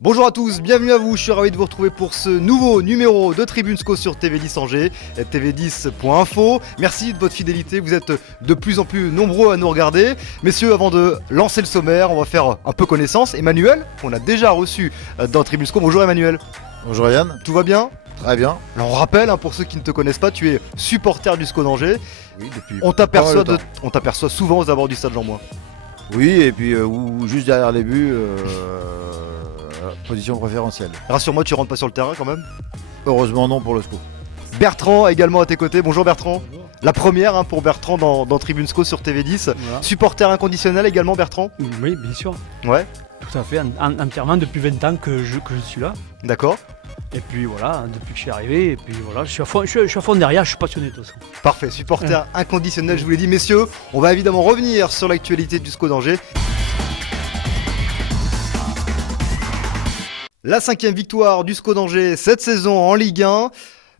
Bonjour à tous, bienvenue à vous, je suis ravi de vous retrouver pour ce nouveau numéro de Tribune SCO sur TV10 Angers, tv10.info. Merci de votre fidélité, vous êtes de plus en plus nombreux à nous regarder. Messieurs, avant de lancer le sommaire, on va faire un peu connaissance. Emmanuel, qu'on a déjà reçu dans Tribune SCO. Bonjour Emmanuel. Bonjour Yann. Tout va bien ? Très bien. Alors on rappelle, pour ceux qui ne te connaissent pas, tu es supporter du SCO d'Angers. Oui, depuis On pas mal de t'aperçoit souvent aux abords du stade Jean-Mouin. Oui, et puis ou juste derrière les buts, position préférentielle. Rassure-moi, tu rentres pas sur le terrain quand même ? Heureusement non pour le SCO. Bertrand également à tes côtés. Bonjour Bertrand. Bonjour. La première pour Bertrand dans Tribune SCO sur TV10. Voilà. Supporter inconditionnel également Bertrand ? Oui, bien sûr. Ouais, Tout à fait. Entièrement depuis 20 ans que je suis là. d'accord. Et puis voilà, depuis que je suis arrivé, et puis voilà, je suis à fond derrière, je suis passionné de tout ça. Parfait, supporter inconditionnel, je vous l'ai dit. Messieurs, on va évidemment revenir sur l'actualité du SCO d'Angers. La 5e victoire du SCO d'Angers cette saison en Ligue 1.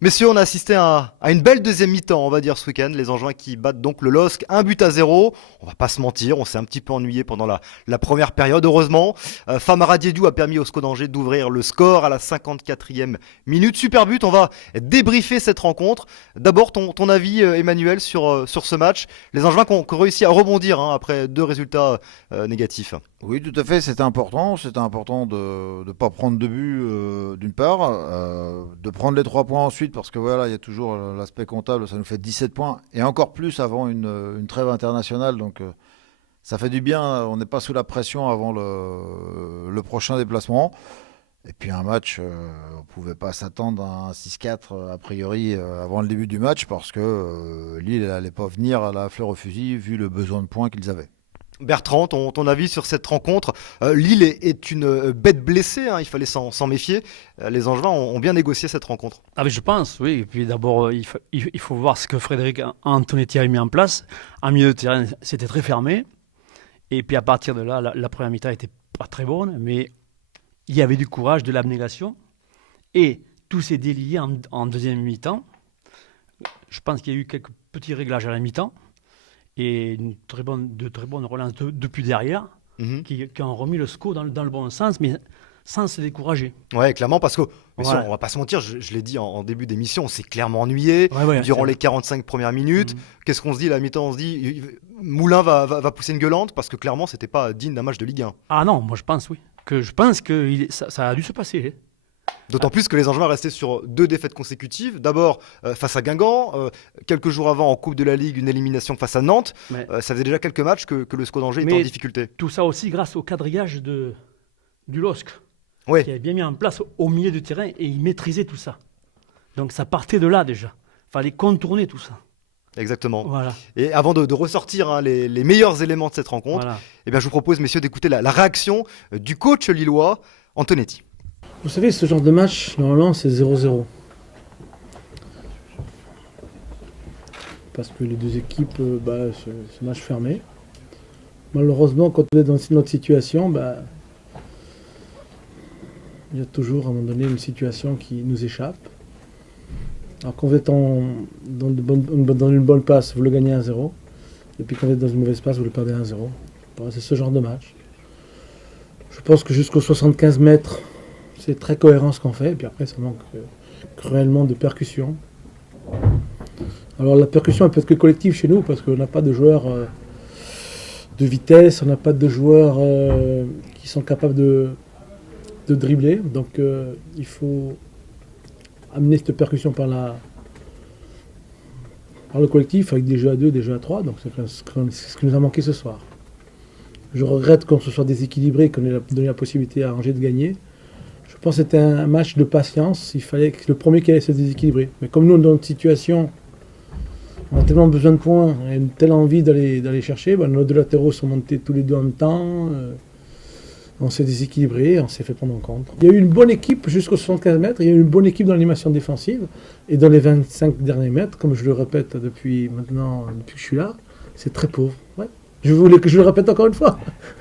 Messieurs, on a assisté à une belle deuxième mi-temps, on va dire, ce week-end. Les Angevins qui battent donc le LOSC 1-0. On va pas se mentir, on s'est un petit peu ennuyé pendant la première période, heureusement. Famara Diédhiou a permis au SCO d'Angers d'ouvrir le score à la 54e minute. Super but, on va débriefer cette rencontre. D'abord, ton avis, Emmanuel, sur ce match. Les Angevins qui ont réussi à rebondir après deux résultats négatifs. Oui, tout à fait, c'était important. C'était important de ne pas prendre de but d'une part, de prendre les 3 points ensuite, parce que voilà, il y a toujours l'aspect comptable, ça nous fait 17 points, et encore plus avant une trêve internationale, donc ça fait du bien, on n'est pas sous la pression avant le prochain déplacement. Et puis un match, on ne pouvait pas s'attendre à un 6-4 a priori avant le début du match, parce que Lille n'allait pas venir à la fleur au fusil vu le besoin de points qu'ils avaient. Bertrand, ton avis sur cette rencontre. Lille est une bête blessée, il fallait s'en méfier. Les Angevins ont bien négocié cette rencontre. Ah mais je pense, oui. Et puis d'abord, il faut voir ce que Frédéric Antonetti a mis en place. En milieu de terrain, c'était très fermé. Et puis à partir de là, la première mi-temps n'était pas très bonne, mais il y avait du courage, de l'abnégation. Et tout s'est délié en deuxième mi-temps. Je pense qu'il y a eu quelques petits réglages à la mi-temps. Et de très bonnes relances depuis derrière, qui ont remis le SCO dans le bon sens, mais sans se décourager. Ouais, clairement, parce que, Voilà. on va pas se mentir, je l'ai dit en début d'émission, on s'est clairement ennuyé Ouais, durant les 45 premières minutes. Qu'est-ce qu'on se dit à la mi-temps? On se dit, Moulin va pousser une gueulante, parce que clairement, c'était pas digne d'un match de Ligue 1. Ah non, moi je pense, oui. Je pense que ça a dû se passer. D'autant plus que les Angevins restaient sur 2 défaites consécutives. D'abord face à Guingamp, quelques jours avant en Coupe de la Ligue, une élimination face à Nantes. Mais Ça faisait déjà quelques matchs que le SCO d'Angers était en difficulté. tout ça aussi grâce au quadrillage du LOSC, Oui, qui avait bien mis en place au milieu du terrain, et il maîtrisait tout ça. Donc ça partait de là déjà. Il fallait contourner tout ça. exactement. Voilà. Et avant de ressortir les meilleurs éléments de cette rencontre, Voilà. je vous propose, messieurs, d'écouter la réaction du coach lillois, Antonetti. Vous savez, ce genre de match, normalement, c'est 0-0. Parce que les deux équipes, c'est match fermé. Malheureusement, quand on est dans notre situation, il y a toujours, à un moment donné, une situation qui nous échappe. Alors quand vous êtes dans une bonne passe, vous le gagnez 1-0. Et puis quand vous êtes dans une mauvaise passe, vous le perdez 1-0. Voilà, c'est ce genre de match. Je pense que jusqu'aux 75 mètres, c'est très cohérent ce qu'on fait, et puis après ça manque cruellement de percussion. Alors la percussion elle peut être que collective chez nous, parce qu'on n'a pas de joueurs de vitesse, on n'a pas de joueurs qui sont capables de dribbler, donc il faut amener cette percussion par le collectif, avec des jeux à 2, des jeux à 3, donc c'est ce qui nous a manqué ce soir. Je regrette qu'on se soit déséquilibré, qu'on ait donné la possibilité à Angers de gagner. Je pense que c'était un match de patience. Il fallait que le premier qui allait se déséquilibrer. Mais comme nous, dans notre situation, on a tellement besoin de points et une telle envie d'aller chercher, nos deux latéraux sont montés tous les deux en même temps. On s'est déséquilibré, on s'est fait prendre en compte. Il y a eu une bonne équipe jusqu'aux 75 mètres. Il y a eu une bonne équipe dans l'animation défensive. Et dans les 25 derniers mètres, comme je le répète depuis que je suis là, c'est très pauvre. Ouais. Je voulais que je le répète encore une fois.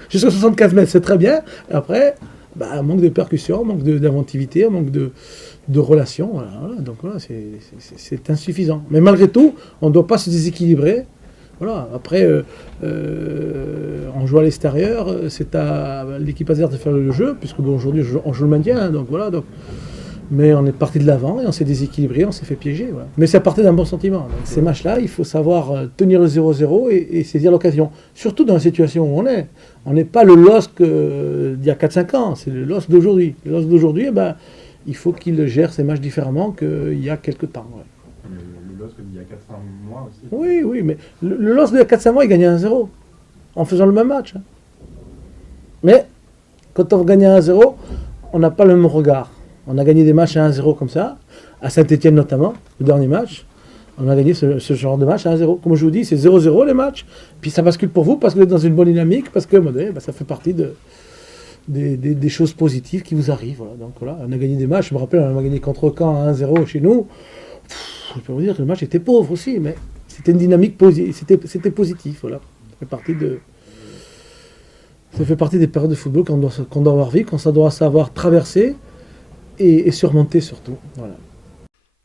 Jusqu'aux 75 mètres, c'est très bien. Et après, manque de percussion, manque d'inventivité, manque de relations. Voilà. Donc voilà, c'est insuffisant. Mais malgré tout, on ne doit pas se déséquilibrer. Voilà. Après, on joue à l'extérieur, c'est à l'équipe adverse de faire le jeu, puisque bon, aujourd'hui on joue le maintien, hein, donc voilà. Donc, mais on est parti de l'avant et on s'est déséquilibré, on s'est fait piéger. Voilà. Mais ça partait d'un bon sentiment. Donc, ces matchs-là, il faut savoir tenir le 0-0 et saisir l'occasion. Surtout dans la situation où on est. On n'est pas le LOSC d'il y a 4-5 ans, c'est le LOSC d'aujourd'hui. Le LOSC d'aujourd'hui, eh ben, il faut qu'il gère ses matchs différemment qu'il y a quelques temps. Ouais. Le LOSC d'il y a 400 mois aussi. Oui, mais le LOSC d'il y a 4-5 mois, il gagnait 1-0 en faisant le même match. Hein. Mais quand on gagne 1-0, on n'a pas le même regard. On a gagné des matchs à 1-0 comme ça, à Saint-Etienne notamment, le dernier match. On a gagné ce genre de match à 1-0. Comme je vous dis, c'est 0-0 les matchs. Puis ça bascule pour vous parce que vous êtes dans une bonne dynamique, parce que ça fait partie des choses positives qui vous arrivent. Voilà. Donc voilà, on a gagné des matchs. Je me rappelle, on a gagné contre Caen à 1-0 chez nous. Je peux vous dire que le match était pauvre aussi, mais c'était une dynamique positive. C'était positif. Voilà. Ça fait partie des périodes de football qu'on doit avoir vécu, qu'on doit savoir traverser et surmonter surtout.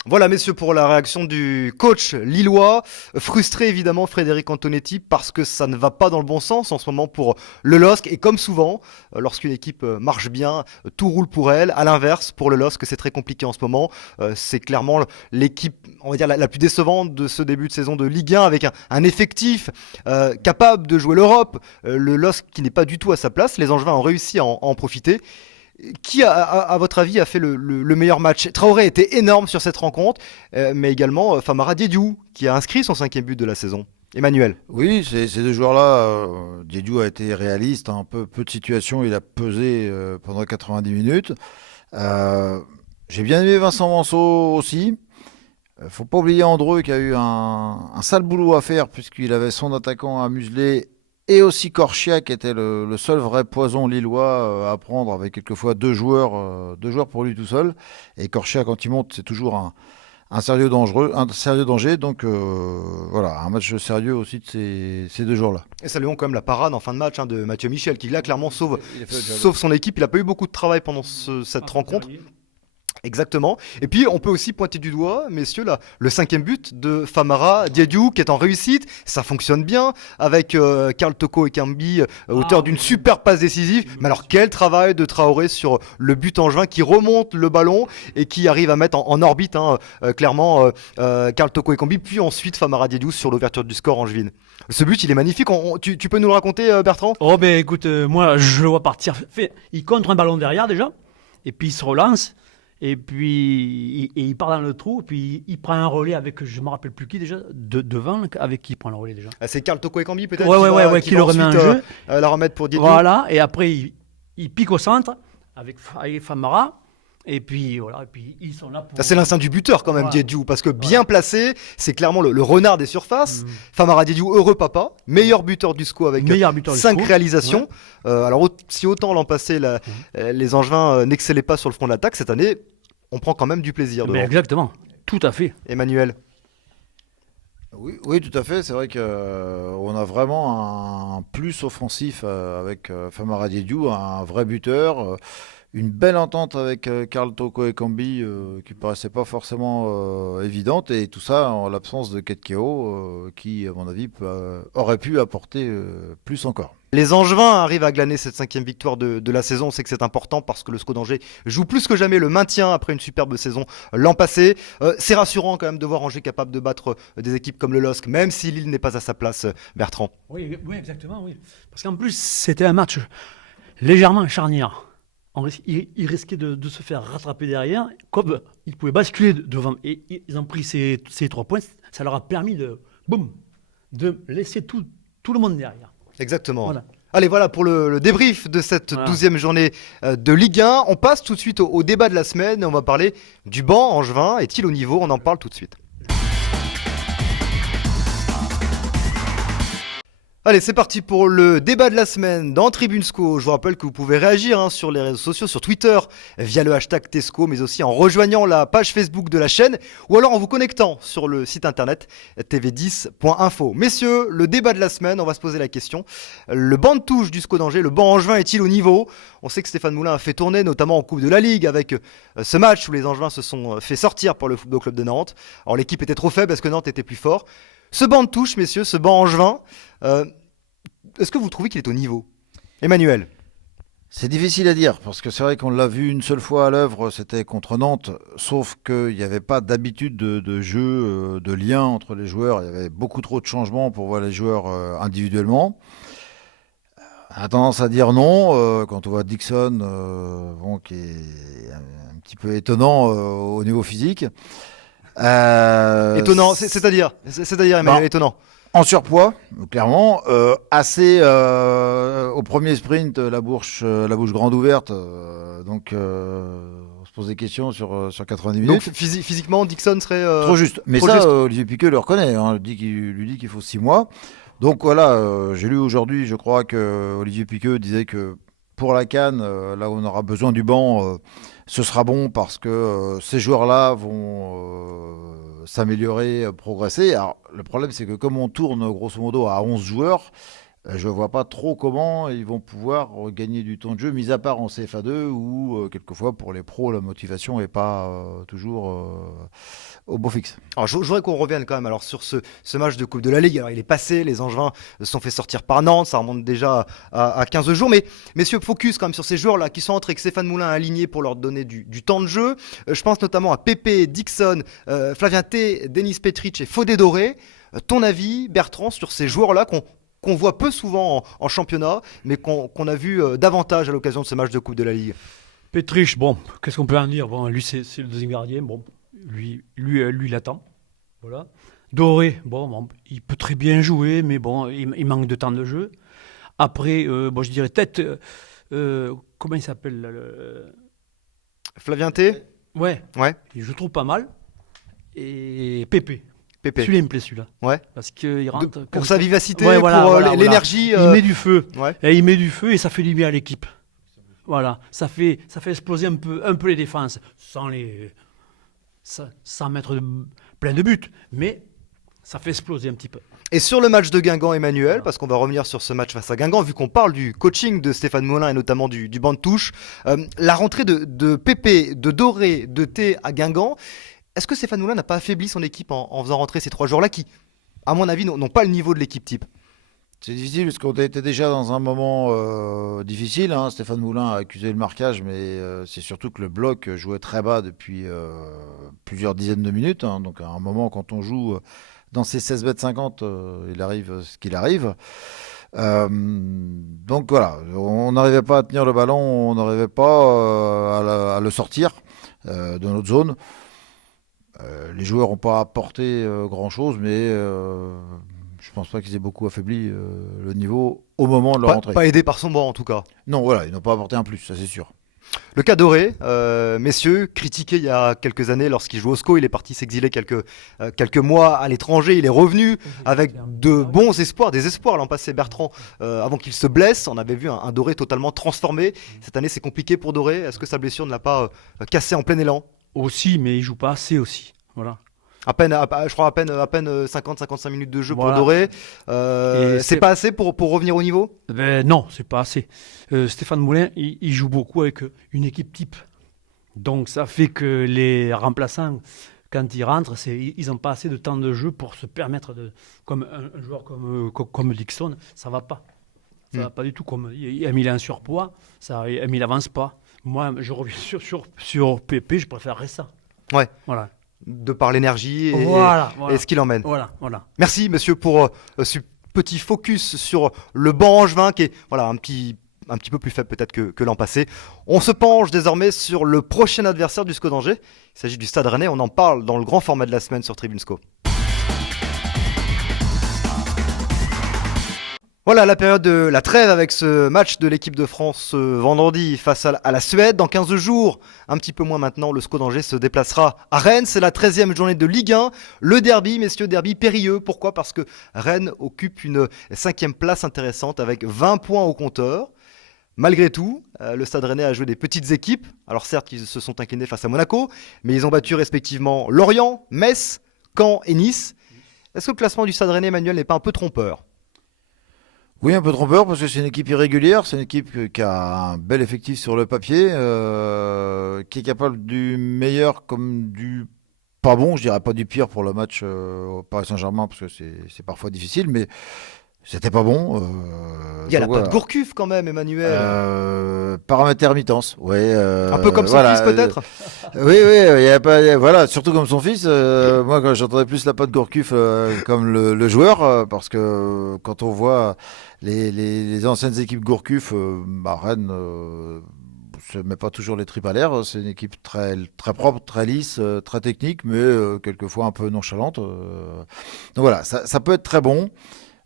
Voilà, messieurs, pour la réaction du coach lillois. Frustré, évidemment, Frédéric Antonetti, parce que ça ne va pas dans le bon sens en ce moment pour le LOSC. Et comme souvent, lorsqu'une équipe marche bien, tout roule pour elle. À l'inverse, pour le LOSC, c'est très compliqué en ce moment. C'est clairement l'équipe, on va dire, la plus décevante de ce début de saison de Ligue 1, avec un effectif capable de jouer l'Europe. Le LOSC qui n'est pas du tout à sa place. Les Angevins ont réussi à en profiter. Qui, à votre avis, a fait le meilleur match? Traoré était énorme sur cette rencontre, mais également Famara Diédhiou, qui a inscrit son 5e but de la saison. Emmanuel. Oui, ces deux joueurs-là, Diédhiou a été réaliste, un peu de situations, il a pesé pendant 90 minutes. J'ai bien aimé Vincent Manceau aussi. Faut pas oublier Andreu qui a eu un sale boulot à faire, puisqu'il avait son attaquant à museler et aussi Corchia qui était le seul vrai poison lillois à prendre, avec quelquefois deux joueurs pour lui tout seul. Et Corchia, quand il monte, c'est toujours un sérieux danger. Donc voilà, un match sérieux aussi de ces deux joueurs-là. Et saluons quand même la parade en fin de match de Mathieu Michel, qui là clairement sauve son équipe. Il n'a pas eu beaucoup de travail pendant cette rencontre. Exactement. Et puis on peut aussi pointer du doigt, messieurs, là, le 5e but de Famara Diédhiou qui est en réussite. Ça fonctionne bien avec Karl Toko Ekambi, auteur d'une super passe décisive. Mais alors quel travail de Traoré sur le but angevin qui remonte le ballon et qui arrive à mettre en orbite clairement Karl Toko Ekambi, puis ensuite Famara Diédhiou sur l'ouverture du score angevin. Ce but, il est magnifique. Tu peux nous le raconter, Bertrand? Oh ben écoute, moi je le vois partir. Il contre un ballon derrière déjà, et puis il se relance. Et puis, il part dans le trou, et puis il prend un relais avec, je ne me rappelle plus qui déjà, devant, avec qui il prend le relais déjà. C'est Karl Toko Ekambi peut-être qui le remet en jeu. La remettre pour Diédhiou. Voilà, et après il pique au centre avec Famara. Et puis voilà, et puis ils sont là pour. C'est l'instinct du buteur quand même, voilà. Diédhiou, parce que bien placé, c'est clairement le renard des surfaces. Famara Diédhiou, heureux papa, meilleur buteur du SCO avec 5 réalisations. Ouais. Alors si autant l'an passé, les Angevins n'excellaient pas sur le front de l'attaque, cette année, on prend quand même du plaisir. Mais exactement, tout à fait. Emmanuel. Oui, tout à fait. C'est vrai qu'on a vraiment un plus offensif avec Famara Diédhiou, un vrai buteur. Une belle entente avec Karl Toko Ekambi qui paraissait pas forcément évidente, et tout ça en l'absence de Ketkeo qui, à mon avis, aurait pu apporter plus encore. Les Angevins arrivent à glaner cette 5e victoire de la saison. On sait que c'est important parce que le SCO d'Angers joue plus que jamais le maintien après une superbe saison l'an passé. C'est rassurant quand même de voir Angers capable de battre des équipes comme le LOSC, même si Lille n'est pas à sa place, Bertrand. Oui, exactement. Oui. Parce qu'en plus, c'était un match légèrement charnière. Il risquait de se faire rattraper derrière, comme il pouvait basculer devant. Et ils ont pris ces 3 points. Ça leur a permis de laisser tout le monde derrière. Exactement. Voilà. Allez, voilà pour le débrief de cette 12e journée de Ligue 1. On passe tout de suite au débat de la semaine. On va parler du banc angevin. Est-il au niveau? On en parle tout de suite. Allez, c'est parti pour le débat de la semaine dans Tribune SCO. Je vous rappelle que vous pouvez réagir sur les réseaux sociaux, sur Twitter, via le hashtag TSCO, mais aussi en rejoignant la page Facebook de la chaîne, ou alors en vous connectant sur le site internet tv10.info. Messieurs, le débat de la semaine, on va se poser la question. Le banc de touche du SCO d'Angers, le banc angevin est-il au niveau? On sait que Stéphane Moulin a fait tourner, notamment en Coupe de la Ligue, avec ce match où les Angevins se sont fait sortir par le Football Club de Nantes. Alors l'équipe était trop faible parce que Nantes était plus fort. Ce banc de touche, messieurs, ce banc angevin, est-ce que vous trouvez qu'il est au niveau? Emmanuel? C'est difficile à dire, parce que c'est vrai qu'on l'a vu une seule fois à l'œuvre, c'était contre Nantes, sauf qu'il n'y avait pas d'habitude de jeu, de lien entre les joueurs. Il y avait beaucoup trop de changements pour voir les joueurs individuellement. On a tendance à dire non, quand on voit Dixon, qui est un petit peu étonnant au niveau physique. Étonnant, c'est-à-dire Emmanuel, Bah, étonnant. En surpoids, clairement, assez au premier sprint, la bouche grande ouverte, on se pose des questions sur 90 Donc minutes. physiquement, Dixon serait Trop juste. Mais trop ça, juste. Olivier Piquet le reconnaît, hein, lui dit qu'il faut 6 mois. Donc voilà, j'ai lu aujourd'hui, je crois que Olivier Piquet disait que pour la CAN, là où on aura besoin du banc, ce sera bon parce que ces joueurs-là vont s'améliorer, progresser. Alors le problème, c'est que comme on tourne grosso modo à 11 joueurs, je ne vois pas trop comment ils vont pouvoir gagner du temps de jeu, mis à part en CFA2 où quelquefois pour les pros, la motivation n'est pas toujours au beau fixe. Alors, je voudrais qu'on revienne quand même alors, sur ce match de Coupe de la Ligue. Alors, il est passé, les Angevins se sont fait sortir par Nantes, ça remonte déjà à 15 jours. Mais messieurs, focus quand même sur ces joueurs-là qui sont entrés avec Stéphane Moulin aligné pour leur donner du temps de jeu. Je pense notamment à Pépé, Dixon, Flavien T, Denis Petric et Fodé Doré. Ton avis, Bertrand, sur ces joueurs-là qu'on voit peu souvent en championnat, mais qu'on a vu davantage à l'occasion de ce match de Coupe de la Ligue? Petrich, bon, qu'est-ce qu'on peut en dire? Bon, lui, c'est le deuxième gardien. Bon, lui, il attend. Voilà. Doré, bon, il peut très bien jouer, mais bon, il manque de temps de jeu. Après, bon, je dirais peut-être, comment il s'appelle là, Flavien T? Ouais, Ouais, je le trouve pas mal. Et Pépé. Pépé. Celui-là, il me plaît, celui-là. Ouais. Parce qu'il rentre. Pour sa vivacité, Ouais, voilà, pour voilà, l'énergie. Il met du feu. Ouais. Et il met du feu et ça fait du bien à l'équipe. Voilà, ça fait exploser un peu les défenses, sans mettre plein de buts, mais ça fait exploser un petit peu. Et sur le match de Guingamp, Emmanuel, parce qu'on va revenir sur ce match face à Guingamp, vu qu'on parle du coaching de Stéphane Moulin et notamment du banc de touche, la rentrée de Pépé, de Doré, de T à Guingamp, est-ce que Stéphane Moulin n'a pas affaibli son équipe en faisant rentrer ces 3 joueurs-là qui, à mon avis, n'ont pas le niveau de l'équipe type? C'est difficile parce qu'on était déjà dans un moment difficile, hein. Stéphane Moulin a accusé le marquage, mais c'est surtout que le bloc jouait très bas depuis plusieurs dizaines de minutes, hein. Donc à un moment, quand on joue dans ces 16 mètres 50, il arrive ce qu'il arrive. Donc voilà, on n'arrivait pas à tenir le ballon, on n'arrivait pas à le sortir de notre zone. Les joueurs n'ont pas apporté grand-chose, mais je ne pense pas qu'ils aient beaucoup affaibli le niveau au moment de leur entrée. Pas aidé par son banc en tout cas. Non, voilà, ils n'ont pas apporté un plus, ça c'est sûr. Le cas Doré, messieurs, critiqué il y a quelques années lorsqu'il joue au SCO, il est parti s'exiler quelques mois à l'étranger, il est revenu avec de bons espoirs, des espoirs l'an passé Bertrand, avant qu'il se blesse, on avait vu un Doré totalement transformé. Cette année c'est compliqué pour Doré, est-ce que sa blessure ne l'a pas cassé en plein élan? Aussi, mais il joue pas assez aussi. Voilà. Je crois à peine 50-55 minutes de jeu Voilà. pour Doré. Et C'est pas assez pour revenir au niveau? Ben, non, c'est pas assez. Stéphane Moulin, il joue beaucoup avec une équipe type. Donc ça fait que les remplaçants, quand ils rentrent, ils n'ont pas assez de temps de jeu pour se permettre de. Comme un joueur comme Dixon, ça va pas. Ça va pas du tout. Comme il est en surpoids, il avance pas. Moi, je reviens sur Pépé, je préférerais ça. Ouais. Voilà. De par l'énergie et ce qu'il emmène. Voilà. Merci, monsieur, pour ce petit focus sur le banc angevin qui est un petit peu plus faible peut-être que l'an passé. On se penche désormais sur le prochain adversaire du SCO d'Angers. Il s'agit du Stade Rennais. On en parle dans le grand format de la semaine sur Tribune SCO. Voilà la période de la trêve avec ce match de l'équipe de France vendredi face à la Suède. Dans 15 jours, un petit peu moins maintenant, le SCO d'Angers se déplacera à Rennes. C'est la 13e journée de Ligue 1. Le derby, messieurs, derby périlleux. Pourquoi? Parce que Rennes occupe une 5e place intéressante avec 20 points au compteur. Malgré tout, le Stade Rennais a joué des petites équipes. Alors certes, ils se sont inclinés face à Monaco, mais ils ont battu respectivement Lorient, Metz, Caen et Nice. Est-ce que le classement du Stade Rennais, Emmanuel, n'est pas un peu trompeur? Oui, un peu trompeur parce que c'est une équipe irrégulière, c'est une équipe qui a un bel effectif sur le papier, qui est capable du meilleur comme du pas bon, je dirais pas du pire pour le match au Paris Saint-Germain, parce que c'est parfois difficile, mais c'était pas bon. Il y a la donc patte voilà. Gourcuff quand même, Emmanuel. Par intermittence, ouais. Un peu comme son voilà, fils peut-être. Oui, oui, il y a pas, voilà, surtout comme son fils. Moi, quand j'entendais plus la patte Gourcuff comme le joueur, parce que quand on voit les anciennes équipes Gourcuff, Rennes se met pas toujours les tripes à l'air. C'est une équipe très, très propre, très lisse, très technique, mais quelquefois un peu nonchalante. Donc voilà, ça peut être très bon.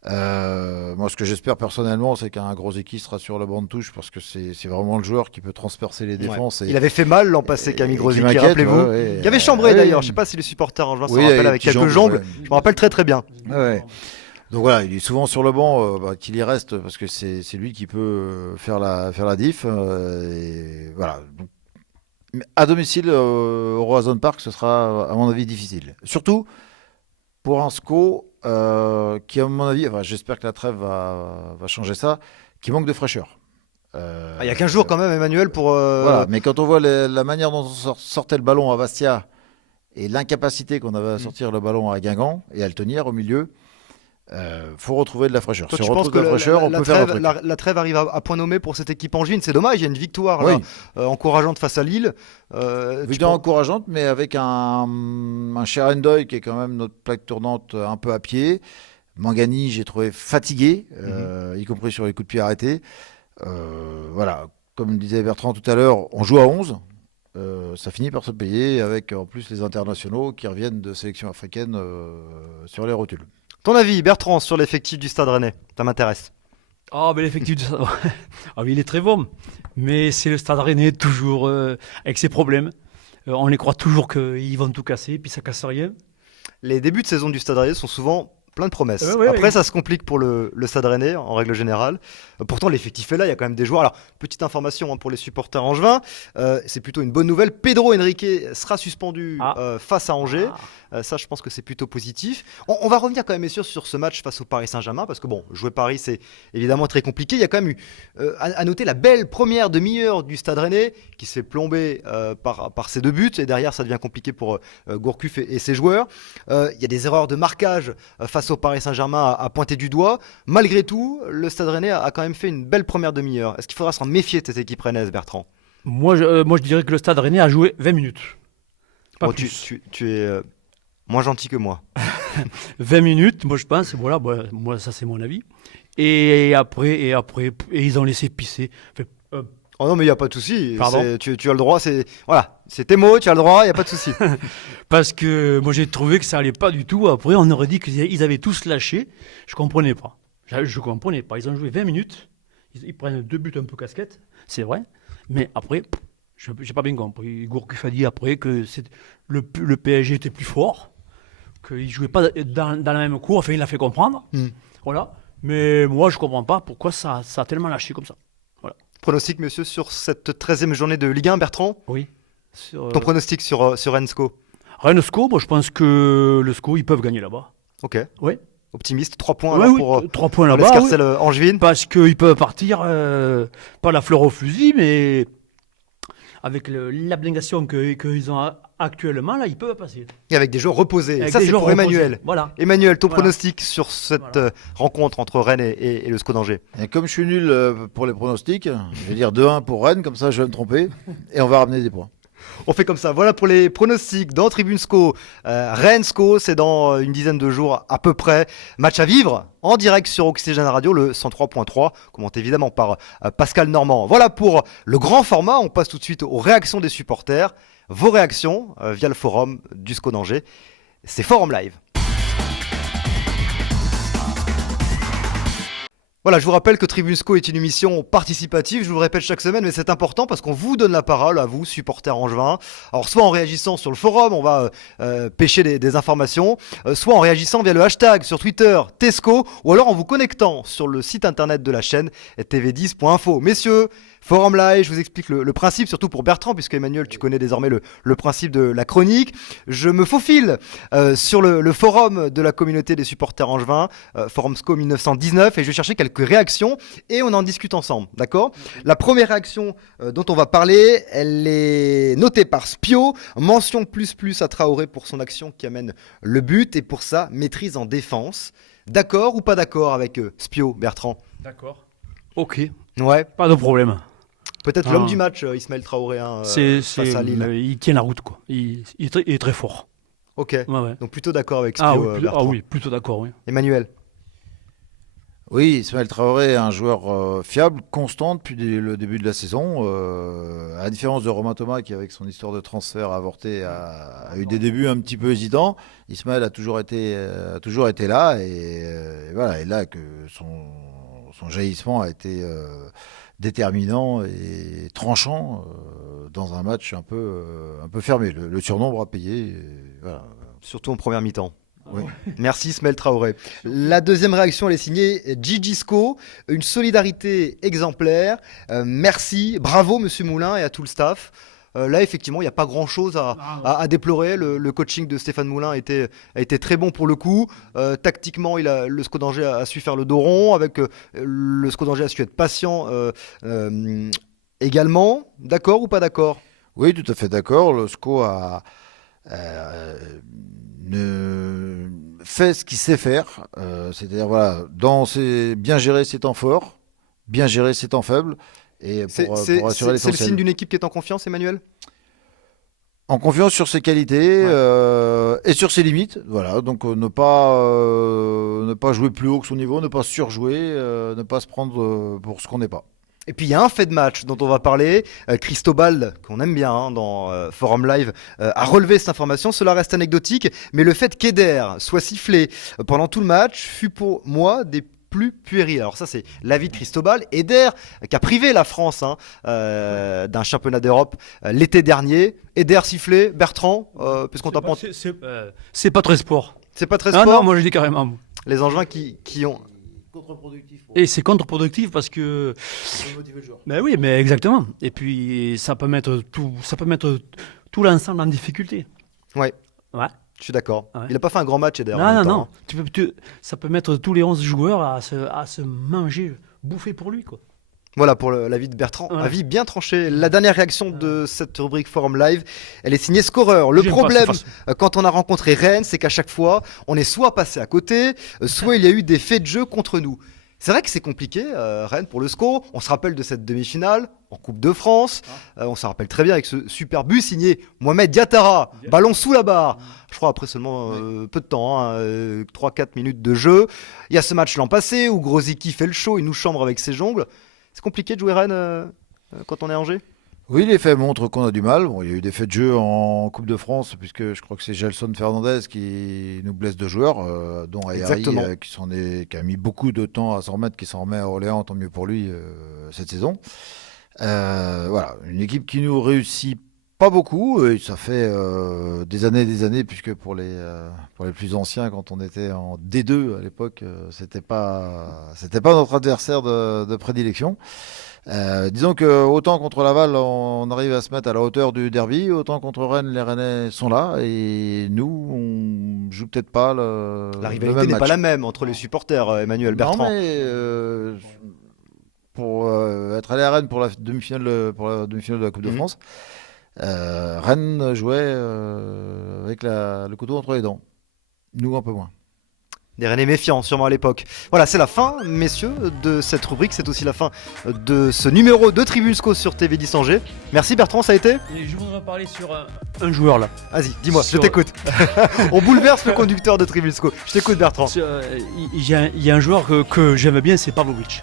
Moi, ce que j'espère personnellement, c'est qu'un Grosicki sera sur le banc de touche parce que c'est vraiment le joueur qui peut transpercer les défenses. Il avait fait mal l'an passé, Camille qui Grosicki, m'inquiète, rappelez-vous. ouais, ouais. Il y avait chambré Ouais, d'ailleurs, ouais. je sais pas si les supporters angevins Oui, s'en rappellent avec avec des quelques petits jongles. jambes, ouais. Je me rappelle très très bien. Ouais. Donc voilà, il est souvent sur le banc, qu'il y reste parce que c'est lui qui peut faire la diff. Et voilà. Donc, mais à domicile, au Roazhon Park, ce sera à mon avis difficile. Surtout pour un SCO qui, à mon avis, enfin, j'espère que la trêve va changer ça, qui manque de fraîcheur. Il y a 15 jours quand même, Emmanuel, pour. Voilà, mais quand on voit la manière dont on sortait le ballon à Bastia et l'incapacité qu'on avait à sortir le ballon à Guingamp et à le tenir au milieu, faut retrouver de la fraîcheur. Toi, Si tu on penses retrouve que de la fraîcheur, on peut faire un truc. la trêve arrive à point nommé pour cette équipe angevine. C'est dommage, il y a une victoire Oui. là, encourageante face à Lille. Victoire encourageante, mais avec un Sherendoy qui est quand même notre plaque tournante un peu à pied. Mangani, j'ai trouvé fatigué, y compris sur les coups de pied arrêtés. Voilà, comme disait Bertrand tout à l'heure, on joue à 11. Ça finit par se payer avec en plus les internationaux qui reviennent de sélection africaine sur les rotules. Ton avis, Bertrand, sur l'effectif du Stade Rennais? Ça m'intéresse. Ah, mais l'effectif du Stade, ah, mais il est très bon. Mais c'est le Stade Rennais, toujours avec ses problèmes. On les croit toujours qu'ils vont tout casser, puis ça casse rien. Les débuts de saison du Stade Rennais sont souvent plein de promesses. Ouais, Après, ouais. ça se complique pour le Stade Rennais, en règle générale. Pourtant, l'effectif est là, il y a quand même des joueurs. Alors, petite information pour les supporters angevins, c'est plutôt une bonne nouvelle. Pedro Henrique sera suspendu face à Angers. Ça, je pense que c'est plutôt positif. On va revenir quand même, messieurs, sur ce match face au Paris Saint-Germain, parce que bon, jouer Paris, c'est évidemment très compliqué. Il y a quand même eu, à noter, la belle première demi-heure du Stade Rennais, qui se fait plomber par ses deux buts, et derrière, ça devient compliqué pour Gourcuff et ses joueurs. Il y a des erreurs de marquage face au Paris Saint-Germain à pointer du doigt. Malgré tout, le Stade Rennais a quand même fait une belle première demi-heure. Est-ce qu'il faudra s'en méfier de cette équipe rennaise, Bertrand? Moi, je dirais que le Stade Rennais a joué 20 minutes. Pas Bon, plus. tu es moins gentil que moi. 20 minutes, moi je pense, voilà, moi ça c'est mon avis. Et après, ils ont laissé pisser. Fait, Oh non, mais il n'y a pas de souci. Pardon. Tu as le droit. Voilà, c'est tes mots, tu as le droit, il n'y a pas de souci. parce que moi j'ai trouvé que ça allait pas du tout. Après, on aurait dit qu'ils avaient tous lâché. Je comprenais pas. Je comprenais pas. Ils ont joué 20 minutes. Ils prennent 2 buts un peu casquette, c'est vrai. Mais après, j'ai pas bien compris. Gourcuff a dit après que le PSG était plus fort, qu'il jouait pas dans la même cour. Enfin, il l'a fait comprendre. Voilà. Mais moi, je comprends pas pourquoi ça a tellement lâché comme ça. Pronostic, monsieur, sur cette 13e journée de Ligue 1, Bertrand? Oui. Ton pronostic sur Rennes-SCO? Rennes-SCO, moi je pense que le SCO, ils peuvent gagner là-bas. Ok. Oui. Optimiste, 3 points Ouais, alors oui, pour 3 points pour là-bas. Oui. l'escarcelle angevine. Parce qu'ils peuvent partir, pas la fleur au fusil, mais avec l'abnégation qu'ils ont actuellement, là, ils peuvent passer. Et avec des joueurs reposés. Avec Ça, des c'est joueurs pour reposés. Emmanuel. Voilà. Emmanuel, ton Voilà. pronostic sur cette Voilà. rencontre entre Rennes et le SCO d'Angers? Et comme je suis nul pour les pronostics, je vais dire 2-1 pour Rennes, comme ça je vais me tromper, et on va ramener des points. On fait comme ça. Voilà pour les pronostics dans Tribune SCO. Rennes SCO, c'est dans une dizaine de jours à peu près. Match à vivre en direct sur Oxygène Radio, le 103.3, commenté évidemment par Pascal Normand. Voilà pour le grand format. On passe tout de suite aux réactions des supporters. Vos réactions via le forum du SCO d'Angers. C'est Forum Live. Voilà, je vous rappelle que Tribune SCO est une émission participative, je vous le répète chaque semaine, mais c'est important parce qu'on vous donne la parole, à vous, supporters angevins. Alors, soit en réagissant sur le forum, on va pêcher des informations, soit en réagissant via le hashtag sur Twitter, TSCO, ou alors en vous connectant sur le site internet de la chaîne tv10.info. Messieurs, Forum Live, je vous explique le principe, surtout pour Bertrand, puisque Emmanuel, tu connais désormais le principe de la chronique. Je me faufile sur le forum de la communauté des supporters angevins, Forum SCO 1919, et je vais chercher quelques quelques réactions et on en discute ensemble, d'accord ? La première réaction dont on va parler, elle est notée par Spio. Mention plus à Traoré pour son action qui amène le but et pour sa maîtrise en défense. D'accord ou pas d'accord avec Spio, Bertrand ? D'accord. Ok, Ouais, pas de problème. peut-être Ah. l'homme du match, Ismaël Traoré, face à Lille. Il tient la route, quoi. Il est très fort. Ok, Ouais, ouais. donc plutôt d'accord avec Spio, Ah oui, Bertrand. plutôt d'accord, oui. Emmanuel ? Oui, Ismaël Traoré est un joueur fiable, constant depuis le début de la saison. À la différence de Romain Thomas qui, avec son histoire de transfert avorté, a eu des débuts un petit peu hésitants. Ismaël a toujours été là et voilà, et là que son jaillissement a été déterminant et tranchant dans un match un peu fermé. Le surnombre a payé. Et voilà. Surtout en première mi-temps. Oui. Merci Ismaël Traoré. La deuxième réaction, elle est signée Gigi Sco. Une solidarité exemplaire. Merci, bravo Monsieur Moulin et à tout le staff. Là, effectivement, il n'y a pas grand-chose à déplorer. Le coaching de Stéphane Moulin a été très bon pour le coup. Tactiquement, le SCO d'Angers a su faire le dos rond. Avec le SCO d'Angers a su être patient également. D'accord ou pas d'accord ? Oui, tout à fait d'accord. Le SCO fait ce qu'il sait faire, c'est-à-dire voilà, bien gérer ses temps forts, bien gérer ses temps faibles, et pour assurer C'est le l'essentiel. signe d'une équipe qui est en confiance, Emmanuel ? En confiance sur ses qualités et sur ses limites, voilà. Donc ne pas jouer plus haut que son niveau, ne pas surjouer, ne pas se prendre pour ce qu'on n'est pas. Et puis il y a un fait de match dont on va parler. Cristobal, qu'on aime bien dans Forum Live, a relevé cette information. Cela reste anecdotique, mais le fait qu'Eder soit sifflé pendant tout le match fut pour moi des plus puérils. Alors ça, c'est l'avis de Cristobal. Eder, qui a privé la France d'un championnat d'Europe l'été dernier. Eder sifflé, Bertrand, puisqu'on t'en pense. C'est pas très sport. C'est pas très Ah sport. non, moi je dis carrément. Les Angevins qui ont... Contre-productif. Et c'est contre-productif parce que. Ben oui, mais exactement. Et puis ça peut mettre tout l'ensemble en difficulté. Ouais. Ouais. Je suis d'accord. Ouais. Il n'a pas fait un grand match, Eder. en Non, même non, temps, non. Ça peut mettre tous les 11 joueurs à se manger, bouffer pour lui, quoi. Voilà pour l'avis de Bertrand, Ouais. avis bien tranché. La dernière réaction de cette rubrique Forum Live, elle est signée Scoreur. Le J'aime pas problème, cette façon. quand on a rencontré Rennes, c'est qu'à chaque fois, on est soit passé à côté, soit il y a eu des faits de jeu contre nous. C'est vrai que c'est compliqué, Rennes, pour le SCO. On se rappelle de cette demi-finale en Coupe de France. On se rappelle très bien avec ce super but signé Mohamed Diatara. Ballon sous la barre. Je crois après seulement peu de temps, 3-4 minutes de jeu. Il y a ce match l'an passé où Grosicki fait le show, il nous chambre avec ses jongles. C'est compliqué de jouer Rennes quand on est à Angers ? Oui, les faits montrent qu'on a du mal. Bon, il y a eu des faits de jeu en Coupe de France, puisque je crois que c'est Gelson Fernandez qui nous blesse deux joueurs, dont Ayari, Exactement. qui a mis beaucoup de temps à s'en remettre, qui s'en remet à Orléans, tant mieux pour lui cette saison. Voilà, une équipe qui nous réussit pas beaucoup, et ça fait des années, puisque pour les plus anciens, quand on était en D2 à l'époque, c'était pas notre adversaire de prédilection. Disons que autant contre Laval, on arrive à se mettre à la hauteur du derby, autant contre Rennes, les Rennais sont là et nous, on joue peut-être pas le La le rivalité même n'est pas match. la même entre les supporters, Emmanuel Non, Bertrand. mais pour être allé à Rennes pour la demi-finale de la Coupe de Mhm. France, Rennes jouait avec le couteau entre les dents. Nous, un peu moins. Des Rennais méfiants, sûrement à l'époque. Voilà, c'est la fin, messieurs, de cette rubrique. C'est aussi la fin de ce numéro de Tribune SCO sur TV10 Angers. Merci Bertrand, ça a été ? Et je voudrais parler sur un joueur là. Vas-y, dis-moi, je Sur- t'écoute. On bouleverse le conducteur de Tribune SCO. Je t'écoute Bertrand. Il y a un joueur que j'aime bien, c'est Pavlovic.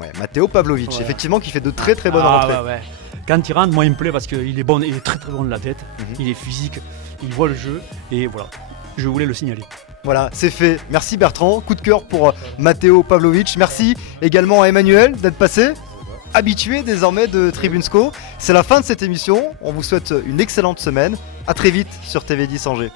Ouais, Matteo Pavlovic, Voilà. effectivement, qui fait de très très bonnes Ah, rentrées. ouais, ouais. Quand il rentre, moi il me plaît parce qu'il est bon, il est très très bon de la tête, Mhm. il est physique, il voit le jeu et voilà. Je voulais le signaler. Voilà, c'est fait. Merci Bertrand. Coup de cœur pour Matteo Pavlovic. Merci également à Emmanuel d'être passé. Habitué désormais de Tribune SCO. C'est la fin de cette émission. On vous souhaite une excellente semaine. À très vite sur TV10 Angers.